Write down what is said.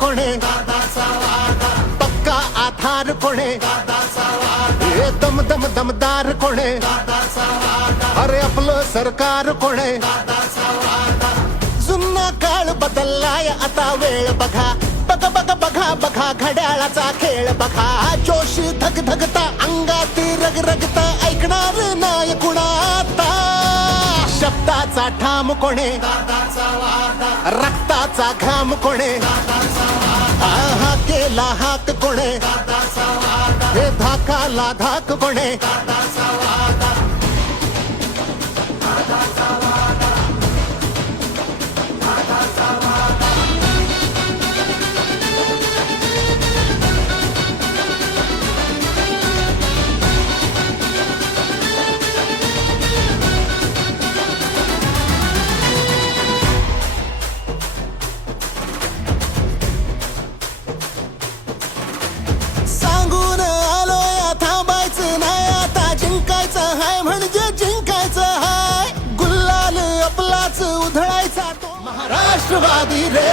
कोणे पक्का आधार कोणे हे दम दम दमदार कोणे अरे आपलं सरकार कोणे जुना काळ बदललाय आता वेळ बघा बघा बघा बघा बघा घड्याळाचा खेळ बघा जोश धग धगता अंगात रग रगता ऐकणार नाही कुणाता शब्दाचा ठाम कोणे रक्ताचा घाम कोणे हा केला हाक कोणे हे धाकाला धाक कोणे सांगून आलोय थांबायचं नाही आता जिंकायचं हाय म्हणजे जिंकायचं हाय गुल्हाल आपलाच उधळायचा तो महाराष्ट्रवादी रे